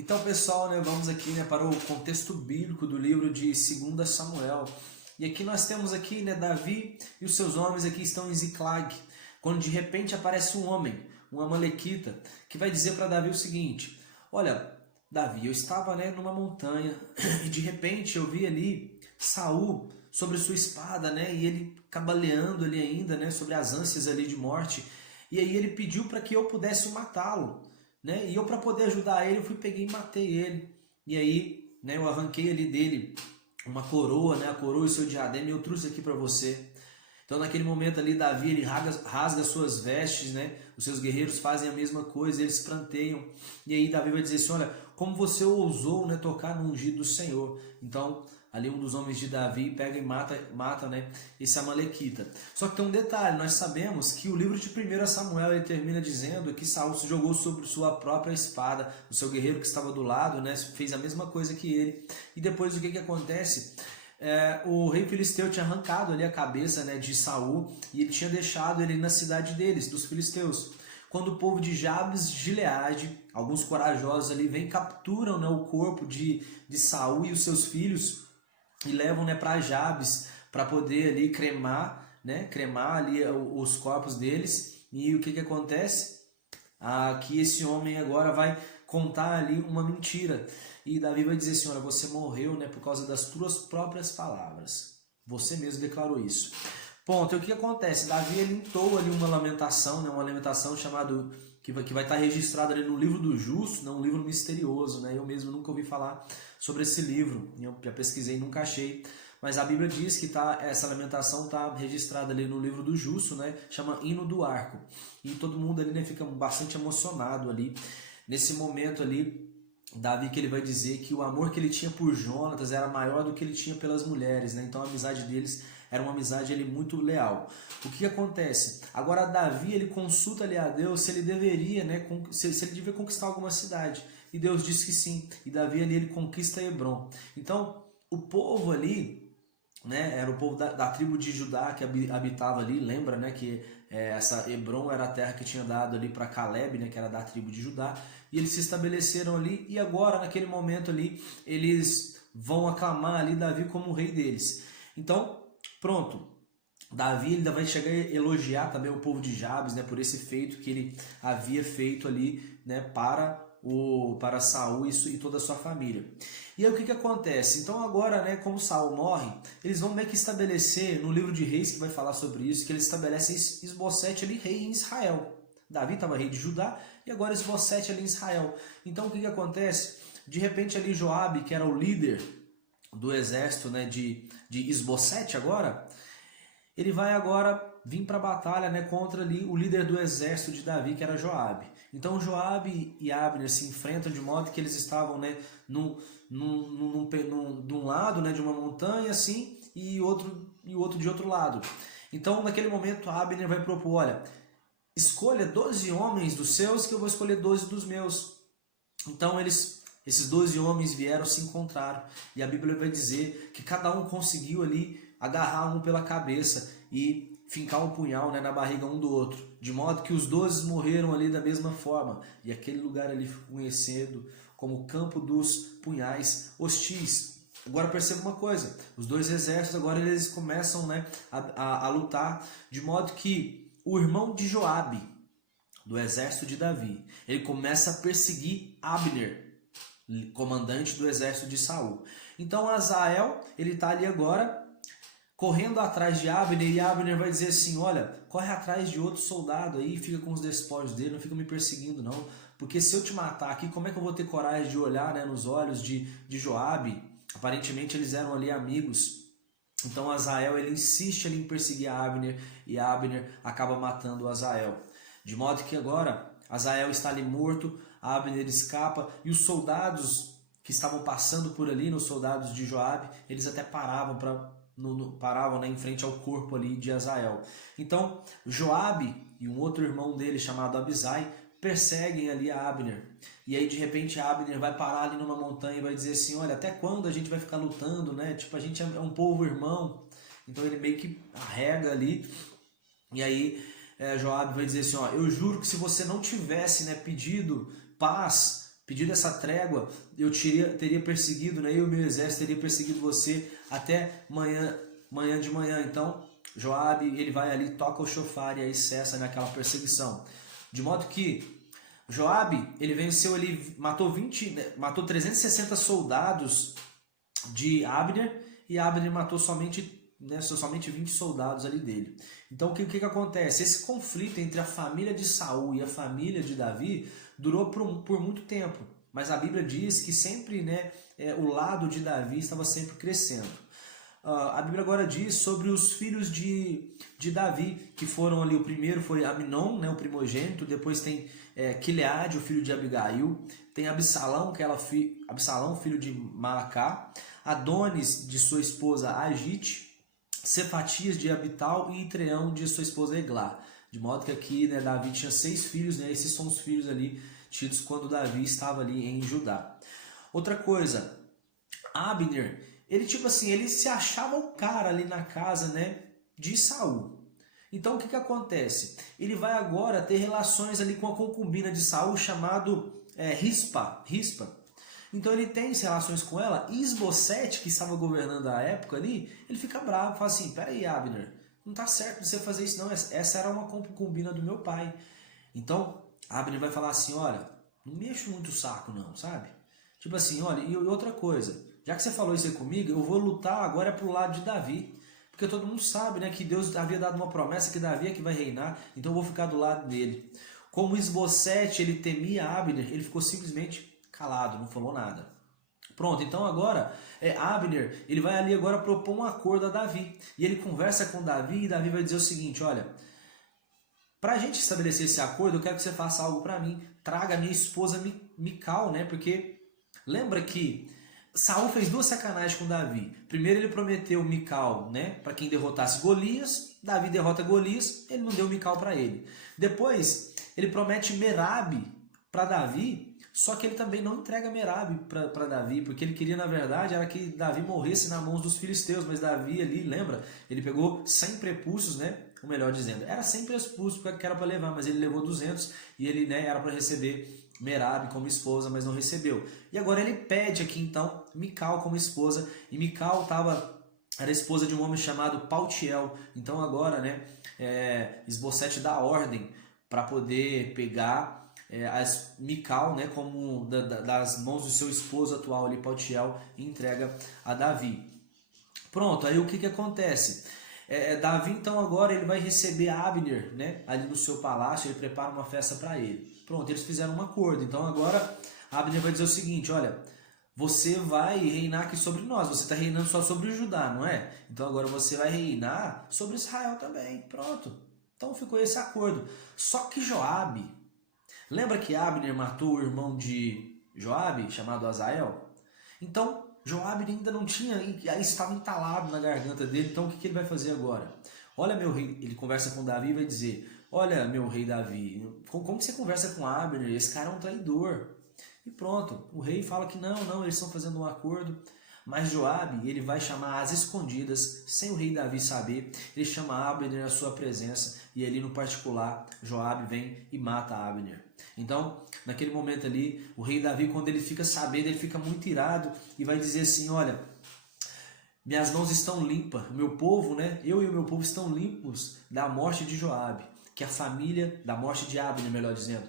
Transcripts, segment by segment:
Então, pessoal, né, vamos aqui, né, para o contexto bíblico do livro de 2 Samuel. E aqui nós temos aqui, né, Davi e os seus homens aqui estão em Ziclag, quando de repente aparece um homem, um amalequita, que vai dizer para Davi o seguinte: olha, Davi, eu estava, né, numa montanha e de repente eu vi ali Saul sobre sua espada, né, e ele cabaleando ali ainda, né, sobre as ânsias ali de morte. E aí ele pediu para que eu pudesse matá-lo, né? E eu, para poder ajudar ele, eu peguei e matei ele. E aí, né, eu arranquei ali dele uma coroa, né, a coroa e o seu diadema, e eu trouxe aqui para você. Então, naquele momento ali, Davi ele rasga suas vestes, né? Os seus guerreiros fazem a mesma coisa, eles planteiam. E aí Davi vai dizer assim: olha, como você ousou, né, tocar no ungido do Senhor. Então, ali um dos homens de Davi pega e mata, né, esse amalequita. Só que tem um detalhe: nós sabemos que o livro de 1 Samuel ele termina dizendo que Saul se jogou sobre sua própria espada. O seu guerreiro que estava do lado, né, fez a mesma coisa que ele. E depois o que acontece? O rei filisteu tinha arrancado ali a cabeça, né, de Saul, e ele tinha deixado ele na cidade deles, dos filisteus. Quando o povo de Jabes de Gileade, alguns corajosos ali, vêm, capturam, né, o corpo de Saul e os seus filhos e levam, né, para Jabes para poder ali cremar ali os corpos deles. E o que acontece? Que esse homem agora vai contar ali uma mentira. E Davi vai dizer assim: olha, você morreu, né, por causa das tuas próprias palavras. Você mesmo declarou isso. Ponto. E o que acontece? Davi ele entoa ali uma lamentação, né, uma lamentação chamada, que vai estar registrada ali no livro do Justo, né, um livro misterioso. Né? Eu mesmo nunca ouvi falar sobre esse livro. Eu já pesquisei e nunca achei. Mas a Bíblia diz que essa lamentação está registrada ali no livro do Justo, né? Chama Hino do Arco. E todo mundo ali, né, fica bastante emocionado ali. Nesse momento ali, Davi que ele vai dizer que o amor que ele tinha por Jonatas era maior do que ele tinha pelas mulheres, né? Então a amizade deles era uma amizade ali muito leal. O que acontece? Agora Davi ele consulta ali a Deus se ele deveria, né, se ele devia conquistar alguma cidade. E Deus disse que sim. E Davi ali ele conquista Hebrom. Então o povo ali, né, era o povo da tribo de Judá que habitava ali. Lembra, né, que essa Hebrom era a terra que tinha dado ali para Caleb, né, que era da tribo de Judá, e eles se estabeleceram ali, e agora naquele momento ali eles vão aclamar ali Davi como o rei deles. Então, pronto, Davi ainda vai chegar a elogiar também o povo de Jabes, né, por esse feito que ele havia feito ali, né, para Saul e toda a sua família. E aí o que acontece? Então agora, né, como Saul morre, eles vão meio que estabelecer, no livro de Reis que vai falar sobre isso, que eles estabelecem Isbosete ali rei em Israel. Davi estava rei de Judá e agora Isbosete ali em Israel. Então o que acontece? De repente ali Joabe, que era o líder do exército, né, de Isbosete agora, ele vai agora vir para a batalha, né, contra ali o líder do exército de Davi, que era Joabe. Então Joabe e Abner se enfrentam de modo que eles estavam, né, de um lado, né, de uma montanha assim, e outro de outro lado. Então naquele momento Abner vai propor: olha, escolha 12 homens dos seus que eu vou escolher 12 dos meus. Então esses 12 homens vieram, se encontraram, e a Bíblia vai dizer que cada um conseguiu ali agarrar um pela cabeça e fincar um punhal, né, na barriga um do outro, de modo que os 12 morreram ali da mesma forma, e aquele lugar ali ficou conhecido como o campo dos punhais hostis. Agora perceba uma coisa: os dois exércitos agora eles começam, né, a lutar, de modo que o irmão de Joabe, do exército de Davi, ele começa a perseguir Abner, comandante do exército de Saul. Então Azael, ele está ali agora correndo atrás de Abner, e Abner vai dizer assim: olha, corre atrás de outro soldado aí, fica com os despojos dele, não fica me perseguindo não, porque se eu te matar aqui, como é que eu vou ter coragem de olhar, né, nos olhos de Joabe? Aparentemente eles eram ali amigos. Então Azael ele insiste ali em perseguir Abner, e Abner acaba matando Azael. De modo que agora Azael está ali morto, Abner escapa, e os soldados que estavam passando por ali, os soldados de Joabe, eles até paravam paravam, né, em frente ao corpo ali de Azael. Então Joabe e um outro irmão dele chamado Abisai perseguem ali a Abner. E aí de repente Abner vai parar ali numa montanha e vai dizer assim: olha, até quando a gente vai ficar lutando, né? Tipo, a gente é um povo irmão. Então ele meio que arrega ali. E aí Joabe vai dizer assim: ó, eu juro que se você não tivesse, né, pedido paz pedido essa trégua, eu teria perseguido, né? Eu e o meu exército teria perseguido você até manhã de manhã. Então, Joabe, ele vai ali, toca o chofar e aí cessa naquela perseguição. De modo que Joabe, ele venceu, ele matou 360 soldados de Abner, e Abner matou somente 20 soldados ali dele. Então o que acontece? Esse conflito entre a família de Saul e a família de Davi durou por muito tempo, mas a Bíblia diz que sempre, né, o lado de Davi estava sempre crescendo. A Bíblia agora diz sobre os filhos de Davi, que foram ali, o primeiro foi Amnon, né, o primogênito, depois tem Quileade, o filho de Abigail, tem Absalão, Absalão, filho de Maacá, Adonis, de sua esposa Agite, Cefatias de Abital e Itreão, de sua esposa Eglá. De modo que aqui, né, Davi tinha 6 filhos, né, esses são os filhos ali tidos quando Davi estava ali em Judá. Outra coisa, Abner, ele tipo assim, ele se achava o cara ali na casa, né, de Saul. Então o que acontece? Ele vai agora ter relações ali com a concubina de Saul, chamado Rispa. Então ele tem relações com ela, e Isbosete, que estava governando a época ali, ele fica bravo, fala assim, peraí Abner, não tá certo você fazer isso não, essa era uma concubina do meu pai. Então Abner vai falar assim, olha, não me enche muito o saco não, sabe? Tipo assim, olha, e outra coisa, já que você falou isso aí comigo, eu vou lutar agora pro lado de Davi. Porque todo mundo sabe, né, que Deus havia dado uma promessa que Davi é que vai reinar, então eu vou ficar do lado dele. Como Isbosete, ele temia Abner, ele ficou simplesmente calado, não falou nada. Pronto, então agora Abner, ele vai ali agora propor um acordo a Davi. E ele conversa com Davi e Davi vai dizer o seguinte, olha, para a gente estabelecer esse acordo, eu quero que você faça algo para mim. Traga a minha esposa Mical, né, porque lembra que Saul fez 2 sacanagens com Davi. Primeiro ele prometeu Mical, né, para quem derrotasse Golias. Davi derrota Golias, ele não deu Mical para ele. Depois ele promete Merabe para Davi, só que ele também não entrega Merabe para Davi, porque ele queria, na verdade, era que Davi morresse nas mãos dos filisteus, mas Davi ali, lembra, ele pegou 100 prepúcios, né, ou melhor dizendo, era 100 prepúcios que era para levar, mas ele levou 200 e ele, né, era para receber Merabe como esposa, mas não recebeu. E agora ele pede aqui então Mical como esposa, e Mical era esposa de um homem chamado Paltiel. Então agora, né, Isbosete dá ordem para poder pegar Mical, né, como das mãos do seu esposo atual ali, Paltiel, e entrega a Davi. Pronto, aí o que acontece? Davi então agora ele vai receber Abner, né, ali no seu palácio, ele prepara uma festa para ele. Pronto, eles fizeram um acordo. Então agora Abner vai dizer o seguinte, olha, você vai reinar aqui sobre nós, você está reinando só sobre o Judá, não é? Então agora você vai reinar sobre Israel também. Pronto. Então ficou esse acordo. Só que Joabe, lembra que Abner matou o irmão de Joabe, chamado Azael? Então Joabe ainda não tinha, aí estava entalado na garganta dele, então o que ele vai fazer agora? Olha, meu rei, ele conversa com Davi e vai dizer, olha, meu rei Davi, como que você conversa com Abner? Esse cara é um traidor. E pronto, o rei fala que não, eles estão fazendo um acordo, mas Joabe, ele vai chamar às escondidas, sem o rei Davi saber, ele chama Abner na sua presença, e ali no particular, Joabe vem e mata Abner. Então, naquele momento ali, o rei Davi, quando ele fica sabendo, ele fica muito irado e vai dizer assim, olha, minhas mãos estão limpas, o meu povo, né, eu e o meu povo estão limpos da morte de Joabe, que a família, da morte de Abner, melhor dizendo,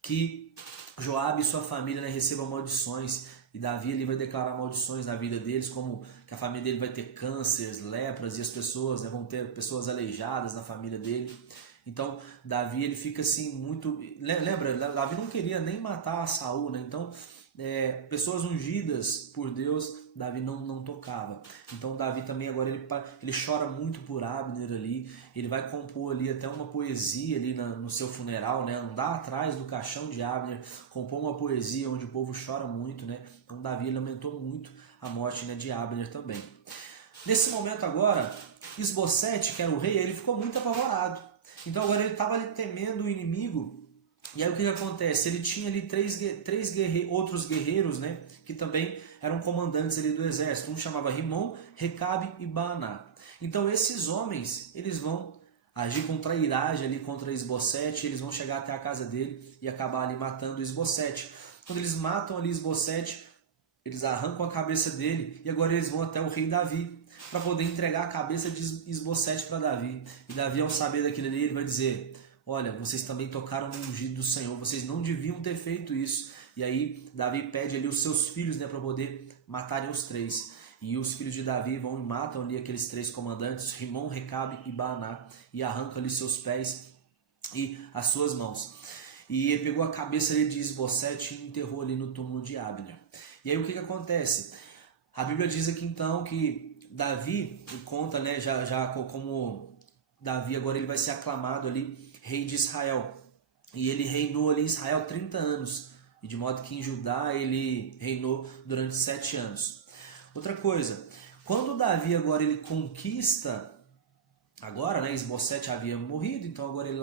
que Joabe e sua família, né, recebam maldições, e Davi ele vai declarar maldições na vida deles, como que a família dele vai ter cânceres, lepras, e as pessoas, né, vão ter pessoas aleijadas na família dele. Então Davi ele fica assim muito, lembra, Davi não queria nem matar Saul, né? Então pessoas ungidas por Deus Davi não tocava. Então Davi também agora ele chora muito por Abner ali, ele vai compor ali até uma poesia ali no seu funeral, né? Andar atrás do caixão de Abner, compor uma poesia onde o povo chora muito, né? Então Davi lamentou muito a morte, né, de Abner também. Nesse momento agora, Isbosete, que era o rei, ele ficou muito apavorado. Então agora ele estava ali temendo o inimigo, e aí o que acontece? Ele tinha ali outros guerreiros, né, que também eram comandantes ali do exército. Um chamava Rimon, Recabe e Baaná. Então esses homens, eles vão agir com trairagem ali contra Isbosete, eles vão chegar até a casa dele e acabar ali matando Isbosete. Quando eles matam ali Isbosete, eles arrancam a cabeça dele e agora eles vão até o rei Davi para poder entregar a cabeça de Isbosete para Davi. E Davi, ao saber daquilo ali, ele vai dizer: olha, vocês também tocaram no ungido do Senhor, vocês não deviam ter feito isso. E aí Davi pede ali os seus filhos, né, para poder matarem os três. E os filhos de Davi vão e matam ali aqueles três comandantes, Rimon, Recabe e Baaná, e arrancam ali seus pés e as suas mãos. E ele pegou a cabeça ali de Isbosete e enterrou ali no túmulo de Abner. E aí o que acontece? A Bíblia diz aqui então que Davi conta, né, já como Davi agora ele vai ser aclamado ali rei de Israel. E ele reinou ali em Israel 30 anos. E de modo que em Judá ele reinou durante 7 anos. Outra coisa, quando Davi agora ele conquista, agora, né, Isbosete havia morrido, então agora ele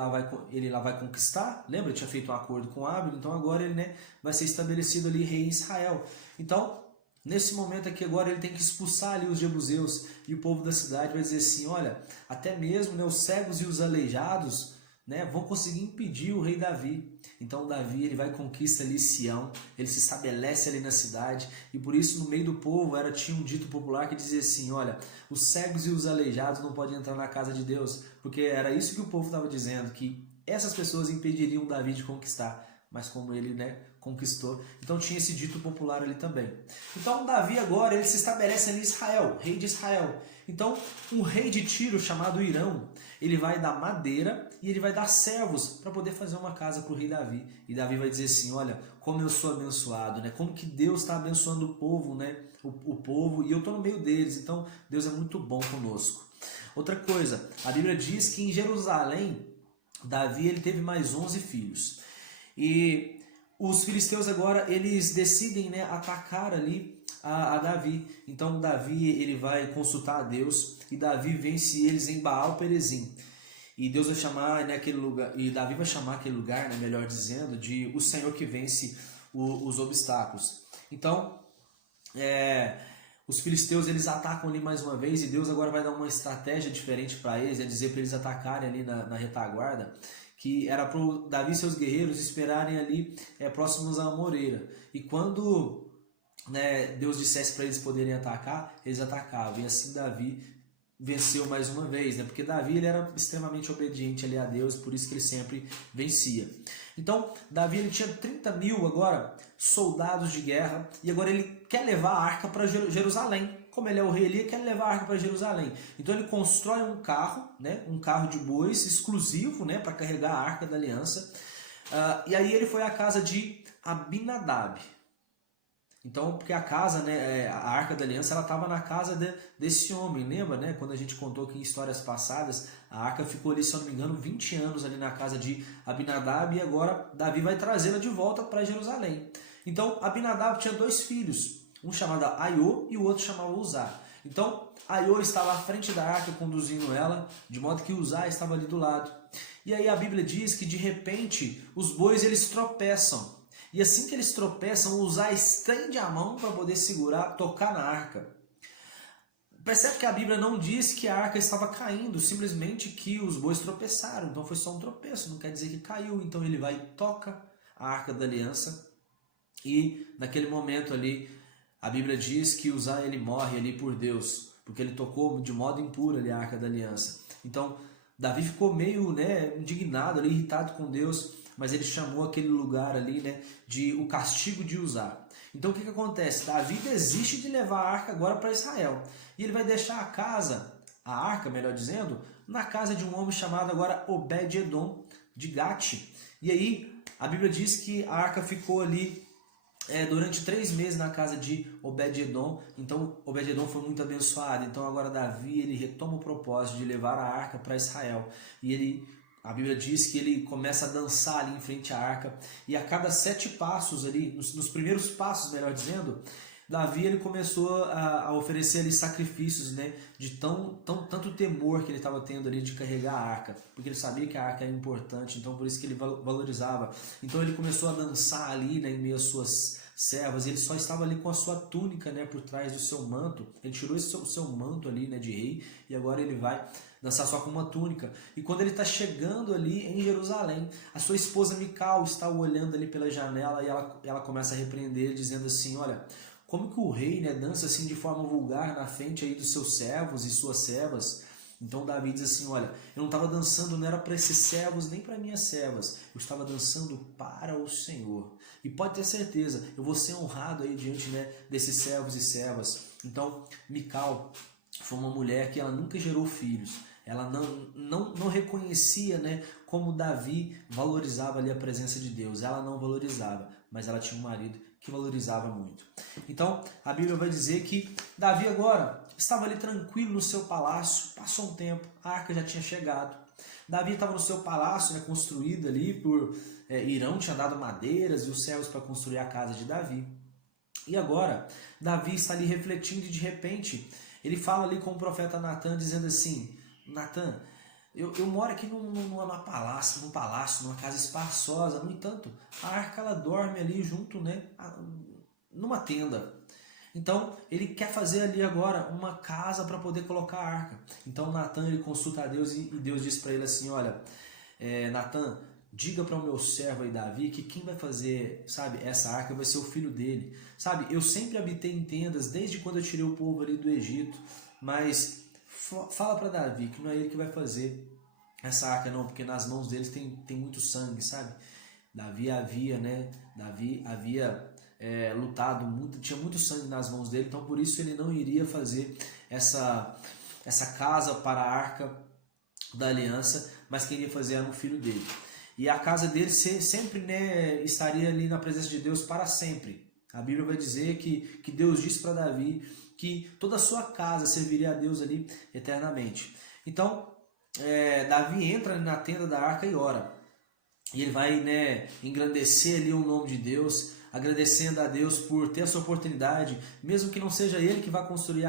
lá vai conquistar. Lembra? Ele tinha feito um acordo com Abner, então agora ele, né, vai ser estabelecido ali rei em Israel. Então, nesse momento aqui agora ele tem que expulsar ali os jebuseus e o povo da cidade vai dizer assim: olha, até mesmo, né, os cegos e os aleijados, né, vão conseguir impedir o rei Davi. Então Davi ele vai e conquista ali Sião, ele se estabelece ali na cidade, e por isso no meio do povo tinha um dito popular que dizia assim: olha, os cegos e os aleijados não podem entrar na casa de Deus, porque era isso que o povo estava dizendo, que essas pessoas impediriam Davi de conquistar, mas como ele, né, conquistou, então tinha esse dito popular ali também. Então Davi agora ele se estabelece ali em Israel, rei de Israel. Então um rei de Tiro chamado Irão, ele vai dar madeira e ele vai dar servos para poder fazer uma casa para o rei Davi. E Davi vai dizer assim: olha, como eu sou abençoado, né? Como que Deus está abençoando o povo, né? O povo, e eu estou no meio deles, então Deus é muito bom conosco. Outra coisa, a Bíblia diz que em Jerusalém, Davi ele teve mais 11 filhos. E os filisteus agora, eles decidem, né, atacar ali a Davi. Então Davi ele vai consultar a Deus e Davi vence eles em Baal Perazim. E Deus vai chamar, né, aquele lugar, e Davi vai chamar aquele lugar, né, melhor dizendo, de o Senhor que vence os obstáculos. Então, os filisteus eles atacam ali mais uma vez e Deus agora vai dar uma estratégia diferente para eles, é dizer para eles atacarem ali na retaguarda, que era para o Davi e seus guerreiros esperarem ali próximos à amoreira. E quando, né, Deus dissesse para eles poderem atacar, eles atacavam. E assim Davi venceu mais uma vez, né? Porque Davi ele era extremamente obediente ali a Deus, por isso que ele sempre vencia. Então Davi ele tinha 30 mil agora soldados de guerra e agora ele quer levar a arca para Jerusalém. Como ele é o rei, ele quer levar a arca para Jerusalém. Então ele constrói um carro, né, um carro de bois exclusivo, né, para carregar a arca da aliança. E aí ele foi à casa de Abinadab. Então, porque a casa, né, a arca da aliança, ela estava na casa desse homem. Lembra, né, quando a gente contou aqui em histórias passadas, a arca ficou ali, se eu não me engano, 20 anos ali na casa de Abinadab e agora Davi vai trazê-la de volta para Jerusalém. Então Abinadab tinha 2 filhos. Um chamado Aiô e o outro chamado Uzá. Então, Aiô estava à frente da arca conduzindo ela, de modo que Uzá estava ali do lado. E aí a Bíblia diz que de repente os bois eles tropeçam. E assim que eles tropeçam, Uzá estende a mão para poder segurar, tocar na arca. Percebe que a Bíblia não diz que a arca estava caindo, simplesmente que os bois tropeçaram. Então foi só um tropeço, não quer dizer que caiu. Então ele vai e toca a arca da aliança. E naquele momento ali, a Bíblia diz que Uzá ele morre ali por Deus, porque ele tocou de modo impuro ali a arca da aliança. Então Davi ficou meio, né, indignado ali, irritado com Deus, mas ele chamou aquele lugar ali, né, de o castigo de Uzá. Então o que acontece? Davi desiste de levar a arca agora para Israel. E ele vai deixar a arca, melhor dizendo, na casa de um homem chamado agora Obed-Edom de Gate. E aí a Bíblia diz que a arca ficou ali durante 3 meses na casa de Obed-Edom. Então Obed-Edom foi muito abençoado. Então agora Davi ele retoma o propósito de levar a arca para Israel. E a Bíblia diz que ele começa a dançar ali em frente à arca. E a cada 7 passos ali, nos primeiros passos, melhor dizendo, Davi ele começou a oferecer ali sacrifícios, né, de tanto temor que ele estava tendo ali de carregar a arca, porque ele sabia que a arca era importante, então por isso que ele valorizava. Então ele começou a dançar ali, né, em meio às suas servas, ele só estava ali com a sua túnica, né, por trás do seu manto. Ele tirou o seu manto ali, né, de rei, e agora ele vai dançar só com uma túnica. E quando ele está chegando ali em Jerusalém, a sua esposa Mical está olhando ali pela janela e ela começa a repreender, dizendo assim: olha, como que o rei, né, dança assim de forma vulgar na frente aí dos seus servos e suas servas? Então Davi diz assim: olha, eu não estava dançando, não era para esses servos nem para minhas servas, eu estava dançando para o Senhor. E pode ter certeza, eu vou ser honrado aí diante, né, desses servos e servas. Então Mical foi uma mulher que ela nunca gerou filhos. Ela não reconhecia, né, como Davi valorizava ali a presença de Deus. Ela não valorizava, mas ela tinha um marido que valorizava muito. Então, a Bíblia vai dizer que Davi agora estava ali tranquilo no seu palácio. Passou um tempo, a arca já tinha chegado. Davi estava no seu palácio, né, construído ali por Irão, tinha dado madeiras e os servos para construir a casa de Davi. E agora, Davi está ali refletindo e de repente, ele fala ali com o profeta Natan, dizendo assim: Natan, eu moro aqui num palácio, numa casa espaçosa. No entanto, a arca ela dorme ali junto, né, numa tenda. Então ele quer fazer ali agora uma casa para poder colocar a arca. Então Natan ele consulta a Deus e Deus diz para ele assim: olha, Natan, diga para o meu servo aí Davi que quem vai fazer, sabe, essa arca vai ser o filho dele. Sabe, eu sempre habitei em tendas desde quando eu tirei o povo ali do Egito, mas fala para Davi que não é ele que vai fazer essa arca não, porque nas mãos dele tem muito sangue, sabe? Davi havia lutado muito, tinha muito sangue nas mãos dele, então por isso ele não iria fazer essa casa para a arca da aliança, mas quem iria fazer era um filho dele. E a casa dele sempre, né, estaria ali na presença de Deus para sempre. A Bíblia vai dizer que Deus disse para Davi que toda a sua casa serviria a Deus ali eternamente. Então, Davi entra na tenda da arca e ora. E ele vai, né, engrandecer ali o nome de Deus, agradecendo a Deus por ter essa oportunidade, mesmo que não seja ele que vai construir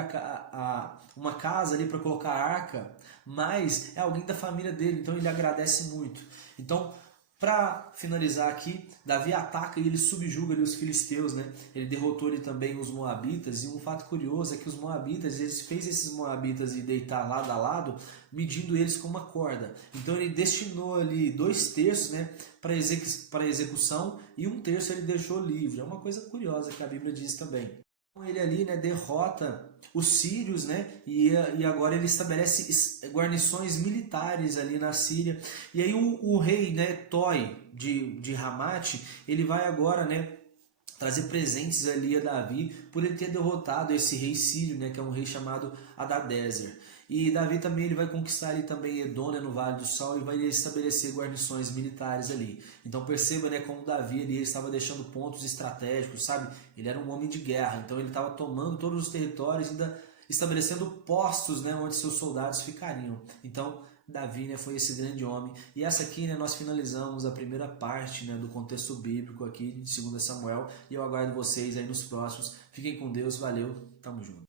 uma casa ali para colocar a arca, mas é alguém da família dele, então ele agradece muito. Então, para finalizar aqui, Davi ataca e ele subjuga ali os filisteus, né? Ele derrotou ali também os moabitas, e um fato curioso é que os moabitas, eles fez esses moabitas ir deitar lado a lado, medindo eles com uma corda. Então ele destinou ali 2/3, né, para execução, e 1/3 ele deixou livre. É uma coisa curiosa que a Bíblia diz também. Ele ali, né, derrota os sírios, né, e agora ele estabelece guarnições militares ali na Síria. E aí o rei, né, Toi de Ramate, ele vai agora, né, trazer presentes ali a Davi por ele ter derrotado esse rei sírio, né, que é um rei chamado Hadadezer. E Davi também ele vai conquistar ali também Edom, né, no Vale do Sol, e vai estabelecer guarnições militares ali. Então perceba, né, como Davi ele estava deixando pontos estratégicos, sabe? Ele era um homem de guerra, então ele estava tomando todos os territórios e ainda estabelecendo postos, né, onde seus soldados ficariam. Então Davi, né, foi esse grande homem. E essa aqui, né, nós finalizamos a primeira parte, né, do contexto bíblico aqui de 2 Samuel. E eu aguardo vocês aí nos próximos. Fiquem com Deus, valeu, tamo junto.